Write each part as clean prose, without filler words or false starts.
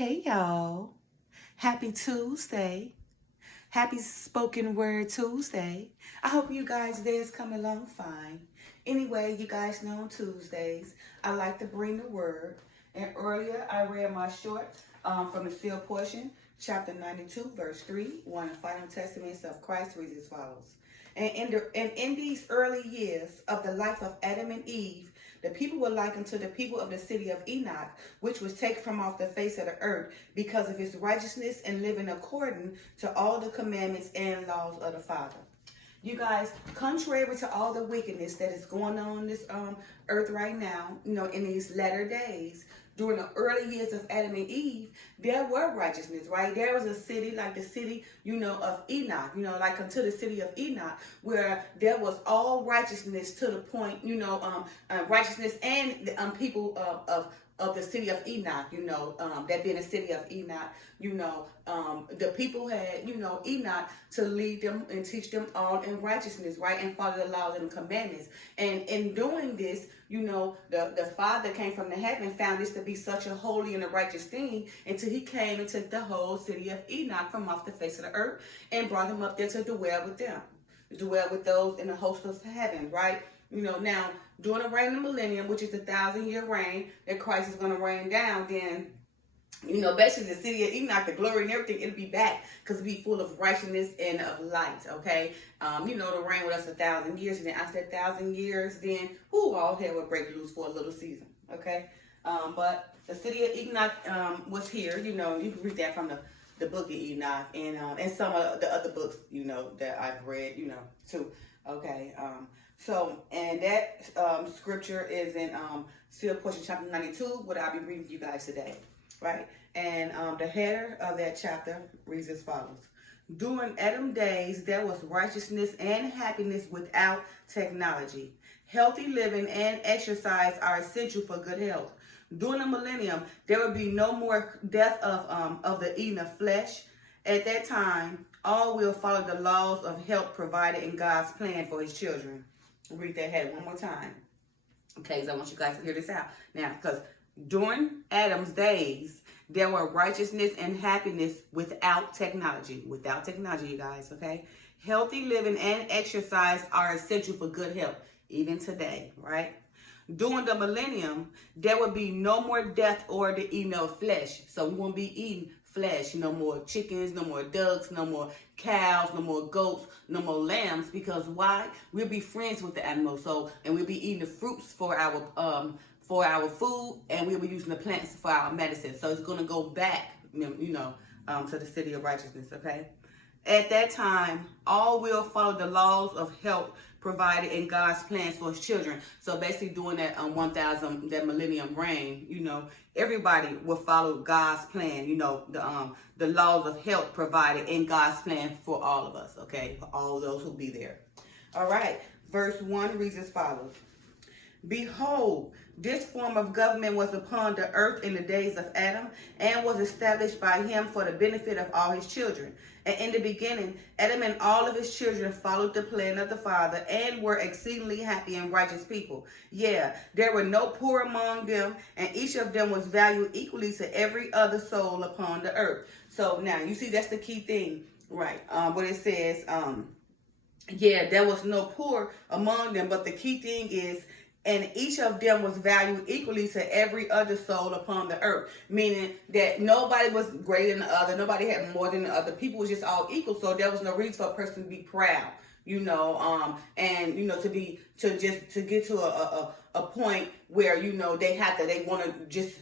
Hey y'all, happy Tuesday. Happy Spoken Word Tuesday. I hope you guys' day is coming along fine. Anyway, you guys know on Tuesdays, I like to bring the word. And earlier I read my short from the sealed portion, chapter 92, verse 3, one of the final testaments of Christ reads as follows. And in these early years of the life of Adam and Eve, the people were likened to the people of the city of Enoch, which was taken from off the face of the earth because of his righteousness and living according to all the commandments and laws of the Father. You guys, contrary to all the wickedness that is going on this earth right now, in these latter days, during the early years of Adam and Eve, there were righteousness, right? There was a city like the city, of Enoch, like unto the city of Enoch, where there was all righteousness to the point, righteousness and people of the city of Enoch, that being the city of Enoch, the people had, Enoch to lead them and teach them all in righteousness, right? And follow the laws and the commandments. And in doing this, the Father came from the heaven, found this to be such a holy and a righteous thing until he came and took the whole city of Enoch from off the face of the earth and brought him up there to dwell with them, dwell with those in the host of heaven, right? Now, during the reign of the millennium, which is the 1,000-year reign, that Christ is going to reign down, then, basically the city of Enoch, the glory and everything, it'll be back because it'll be full of righteousness and of light, okay? To reign with us 1,000 years, and then after 1,000 years, then, all hell will break loose for a little season, okay? But the city of Enoch was here, you can read that from the book of Enoch and some of the other books, that I've read, too, okay? And that scripture is in sealed portion chapter 92, what I'll be reading to you guys today, right? And the header of that chapter reads as follows. During Adam's days, there was righteousness and happiness without technology. Healthy living and exercise are essential for good health. During the millennium, there will be no more death of the eating of flesh. At that time, all will follow the laws of health provided in God's plan for his children. Read that head one more time. Okay, so I want you guys to hear this out. Now, because during Adam's days, there were righteousness and happiness without technology. Without technology, you guys, okay? Healthy living and exercise are essential for good health, even today, right? During the millennium, there will be no more death or the eating of flesh. So we won't be eating flesh, no more chickens, no more ducks, no more cows, no more goats, no more lambs, because why? We'll be friends with the animals. And we'll be eating the fruits for our food, and we'll be using the plants for our medicine. So it's going to go back, to the city of righteousness, okay? At that time, all will follow the laws of health provided in God's plans for his children. So basically during that 1,000, that millennium reign, everybody will follow God's plan, the laws of health provided in God's plan for all of us, okay? For all those who be there. All right, verse 1 reads as follows. Behold, this form of government was upon the earth in the days of Adam and was established by him for the benefit of all his children. And in the beginning, Adam and all of his children followed the plan of the Father and were exceedingly happy and righteous people. Yeah, there were no poor among them, and each of them was valued equally to every other soul upon the earth. So now, you see, that's the key thing, right? What it says, there was no poor among them, but the key thing is, and each of them was valued equally to every other soul upon the earth. Meaning that nobody was greater than the other. Nobody had more than the other. People was just all equal. So there was no reason for a person to be proud, to get to a point where, they want to just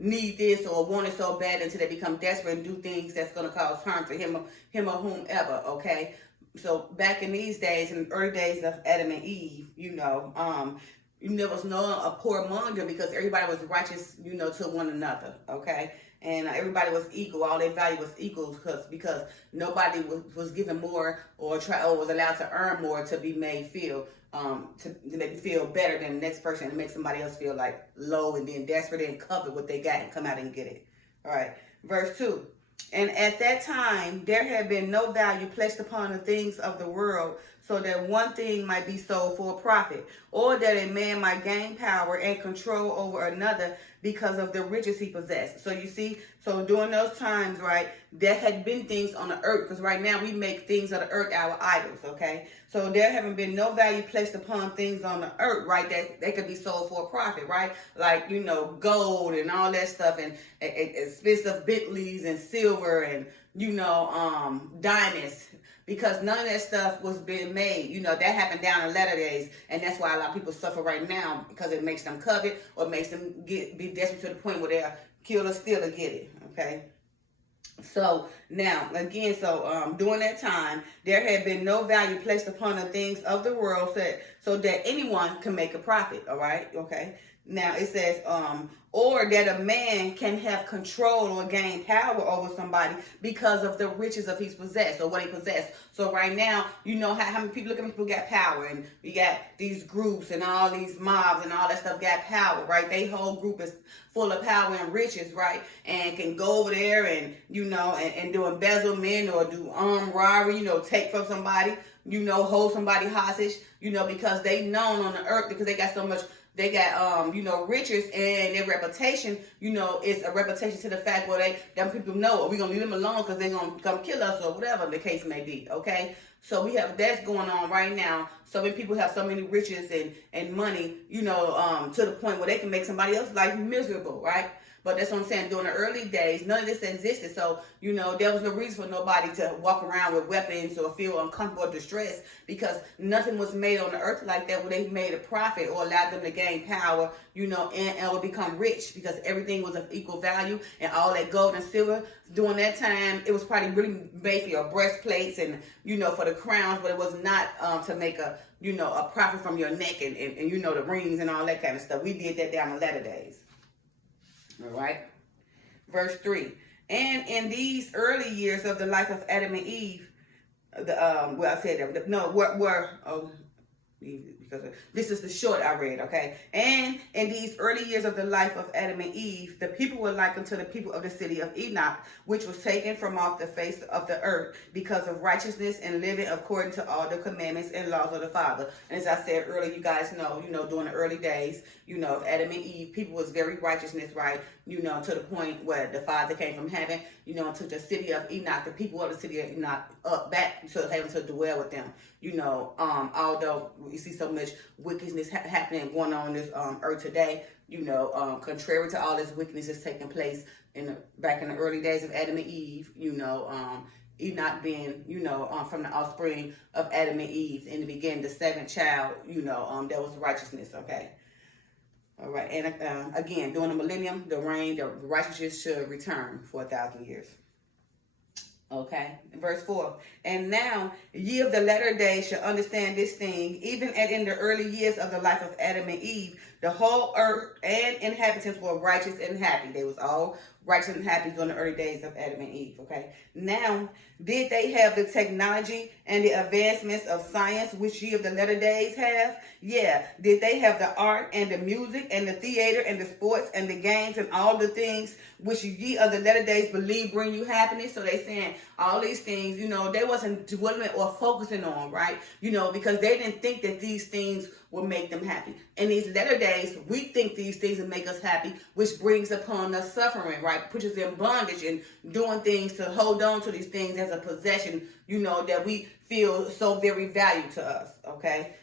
need this or want it so bad until they become desperate and do things that's going to cause harm to him or whomever, okay? So back in these days, in the early days of Adam and Eve, there was no a poor among them because everybody was righteous, to one another, okay? And everybody was equal. All their value was equal because nobody was given more or was allowed to earn more to be made feel to make you feel better than the next person and make somebody else feel like low and then desperate and cover what they got and come out and get it. All right, verse 2. And at that time, there had been no value placed upon the things of the world, so that one thing might be sold for a profit, or that a man might gain power and control over another because of the riches he possessed. So you see, so during those times, right, there had been things on the earth, because right now we make things of the earth our idols, okay? So there haven't been no value placed upon things on the earth, right, that they could be sold for a profit, right? Like, gold and all that stuff, and expensive Bentleys and silver and, diamonds, because none of that stuff was being made. That happened down in latter days, and that's why a lot of people suffer right now, because it makes them covet or makes them be desperate to the point where they'll kill or steal or get it, okay? So now, again, during that time, there had been no value placed upon the things of the world so that anyone can make a profit, all right? Okay. Now it says, or that a man can have control or gain power over somebody because of the riches of his possessed or what he possessed. So right now, how many people, look at people got power, and we got these groups and all these mobs and all that stuff got power, right? They whole group is full of power and riches, right? And can go over there and, and do embezzlement or do armed robbery, take from somebody, hold somebody hostage, because they known on the earth, because they got so much. They got, riches, and their reputation, is a reputation to the fact where them people know, we're going to leave them alone because they're going to come kill us or whatever the case may be, okay? So we have, that's going on right now. So many people have so many riches and money, to the point where they can make somebody else's life miserable, right? But that's what I'm saying. During the early days, none of this existed. So, there was no reason for nobody to walk around with weapons or feel uncomfortable or distressed, because nothing was made on the earth like that where they made a profit or allowed them to gain power, and or become rich, because everything was of equal value, and all that gold and silver during that time, it was probably really made for your breastplates and, for the crowns, but it was not to make a profit from your neck and the rings and all that kind of stuff. We did that down in latter days. All right. Verse 3. And in these early years of the life of Adam and Eve, because this is the short I read, okay? And in these early years of the life of Adam and Eve, the people were like unto the people of the city of Enoch, which was taken from off the face of the earth because of righteousness and living according to all the commandments and laws of the Father. And as I said earlier, you guys know, during the early days, of Adam and Eve, people was very righteousness, right? To the point where the Father came from heaven, to the city of Enoch, the people of the city of Enoch, up back to heaven to dwell with them. Although we see so much wickedness happening going on this earth today, contrary to all this wickedness that's taking place back in the early days of Adam and Eve, Enoch being, from the offspring of Adam and Eve in the beginning, the second child, there was righteousness, okay? All right, and again, during the millennium, the righteousness should return for 1,000 years. Okay, verse 4. And now ye of the latter days shall understand this thing, even as in the early years of the life of Adam and Eve, the whole earth and inhabitants were righteous and happy. They was all righteous and happy during the early days of Adam and Eve. Okay, now did they have the technology and the advancements of science which ye of the latter days have? Yeah. Did they have the art and the music and the theater and the sports and the games and all the things which ye of the latter days believe bring you happiness? So they saying all these things, they wasn't dwelling or focusing on, right? Because they didn't think that these things will make them happy. In these latter days, we think these things will make us happy, which brings upon us suffering, right? Puts us in bondage and doing things to hold on to these things as a possession, that we feel so very valued to us, okay?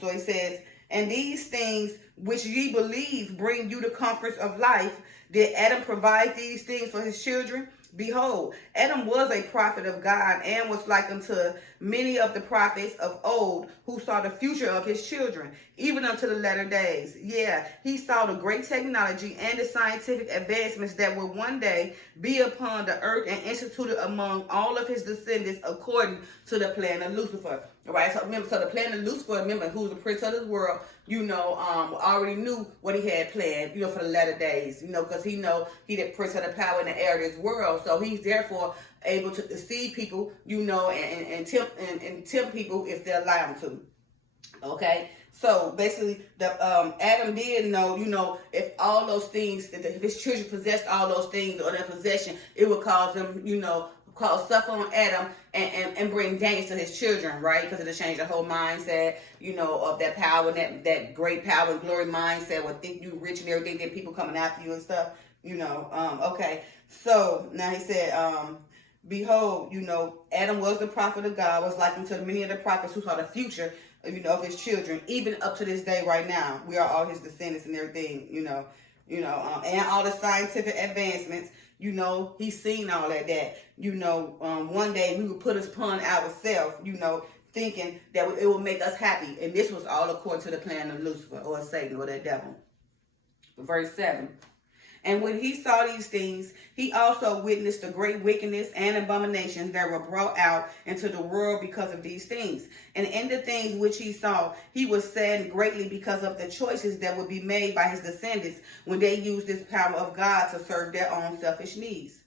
So it says, and these things which ye believe bring you the comforts of life. Did Adam provide these things for his children? Behold, Adam was a prophet of God and was like unto many of the prophets of old who saw the future of his children, even unto the latter days. Yeah, he saw the great technology and the scientific advancements that will one day be upon the earth and instituted among all of his descendants according to the plan of Lucifer. All right, so remember, the plan of Lucifer, remember, who's the prince of this world, already knew what he had planned, for the latter days, because he the prince of the power in the air of this world. So he's therefore able to deceive people, and tempt people if they allow him to. Okay, so basically, Adam did know, if all those things, if his children possessed all those things or their possession, it would cause them, cause suffer on Adam and bring danger to his children, right? Because it'll change the whole mindset, of that power, that great power and glory mindset, would think you rich and everything, then people coming after you and stuff, okay. So now he said, behold, Adam was the prophet of God, was like unto many of the prophets who saw the future, of his children, even up to this day right now. We are all his descendants and everything, and all the scientific advancements, he's seen all of that. One day we will put us upon ourselves, thinking that it will make us happy. And this was all according to the plan of Lucifer or Satan or the devil. Verse 7. And when he saw these things, he also witnessed the great wickedness and abominations that were brought out into the world because of these things. And in the things which he saw, he was saddened greatly because of the choices that would be made by his descendants when they used this power of God to serve their own selfish needs.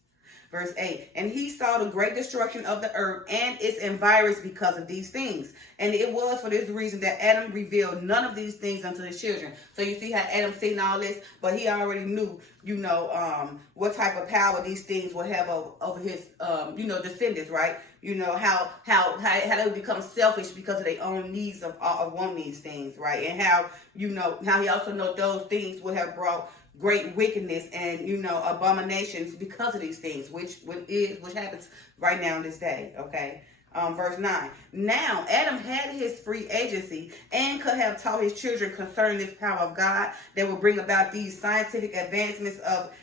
Verse 8, and he saw the great destruction of the earth and its environs because of these things. And it was for this reason that Adam revealed none of these things unto his children. So you see how Adam seen all this, but he already knew, what type of power these things will have over his, descendants, right? How they would become selfish because of their own needs of wanting these things, right? And how he also know those things would have brought great wickedness and abominations because of these things, which happens right now in this day. Okay. Verse 9. Now Adam had his free agency and could have taught his children concerning this power of God that will bring about these scientific advancements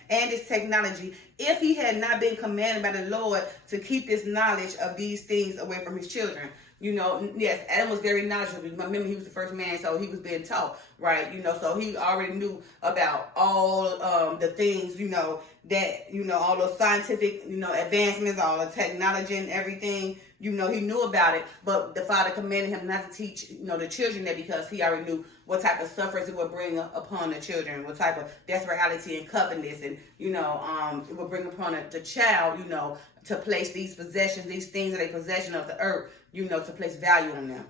and this technology, if he had not been commanded by the Lord to keep this knowledge of these things away from his children. Yes, Adam was very knowledgeable. Remember, he was the first man, so he was being taught, right? So he already knew about all the things, that, all those scientific, advancements, all the technology and everything, he knew about it. But the Father commanded him not to teach, the children that, because he already knew what type of sufferings it would bring upon the children, what type of desperation and covetousness, and, it would bring upon the child, to place these possessions, these things in a possession of the earth, to place value on them,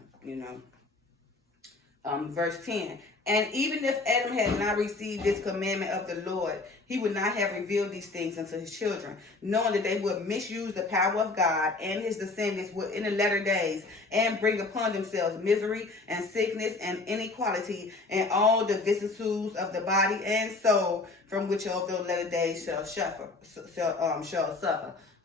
verse 10. And even if Adam had not received this commandment of the Lord, he would not have revealed these things unto his children, knowing that they would misuse the power of God, and his descendants would in the latter days and bring upon themselves misery and sickness and inequality and all the vicissitudes of the body and soul, from which of those latter days shall suffer.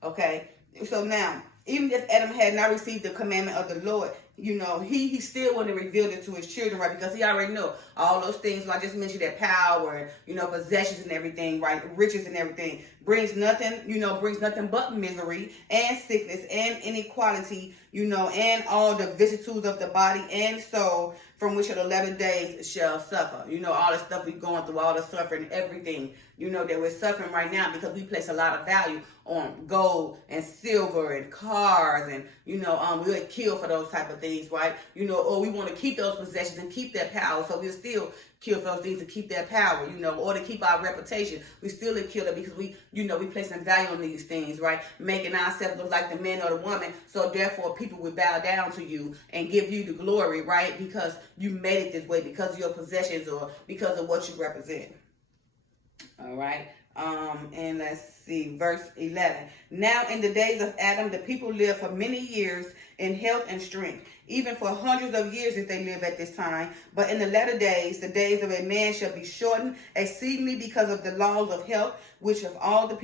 Okay, so now, even if Adam had not received the commandment of the Lord, he still wouldn't have revealed it to his children, right? Because he already knew all those things. I just mentioned that power, possessions and everything, right? Riches and everything brings nothing but misery and sickness and inequality, and all the vicissitudes of the body and soul, from which of the latter days shall suffer. All the stuff we're going through, all the suffering, everything, that we're suffering right now because we place a lot of value on gold and silver and cars, and we'll kill for those type of things, right? Or we want to keep those possessions and keep that power, so we'll still kill for those things to keep that power, or to keep our reputation. We still kill it because we placing value on these things, right? Making ourselves look like the man or the woman, so therefore people will bow down to you and give you the glory, right? Because you made it this way, because of your possessions or because of what you represent. All right. And let's see, verse 11. Now in the days of Adam, the people lived for many years in health and strength, even for hundreds of years if they live at this time. But in the latter days, the days of a man shall be shortened exceedingly because of the laws of health, which all of the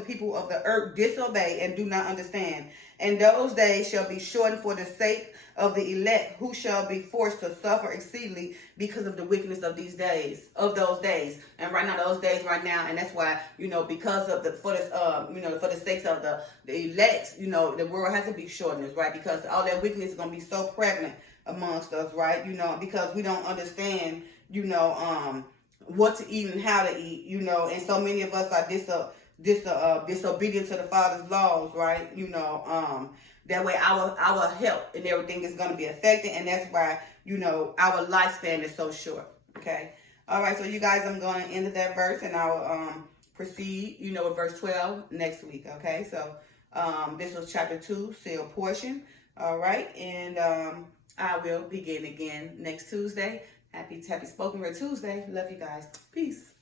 people of the earth disobey and do not understand. And those days shall be shortened for the sake of the elect, who shall be forced to suffer exceedingly because of the wickedness of those days. And right now, those days right now, and that's why, because of for the sakes of the elect, the world has to be shortened, right? Because all that wickedness is going to be so prevalent amongst us, right? Because we don't understand, what to eat and how to eat, and so many of us are disobedient to the Father's laws, right? That way our health and everything is going to be affected, and that's why, our lifespan is so short. Okay. All right. So you guys, I'm going to end that verse, and I'll proceed, with verse 12 next week. Okay. So this was chapter 2, sealed portion. All right. And I will begin again next Tuesday. Happy Spoken Word Tuesday. Love you guys. Peace.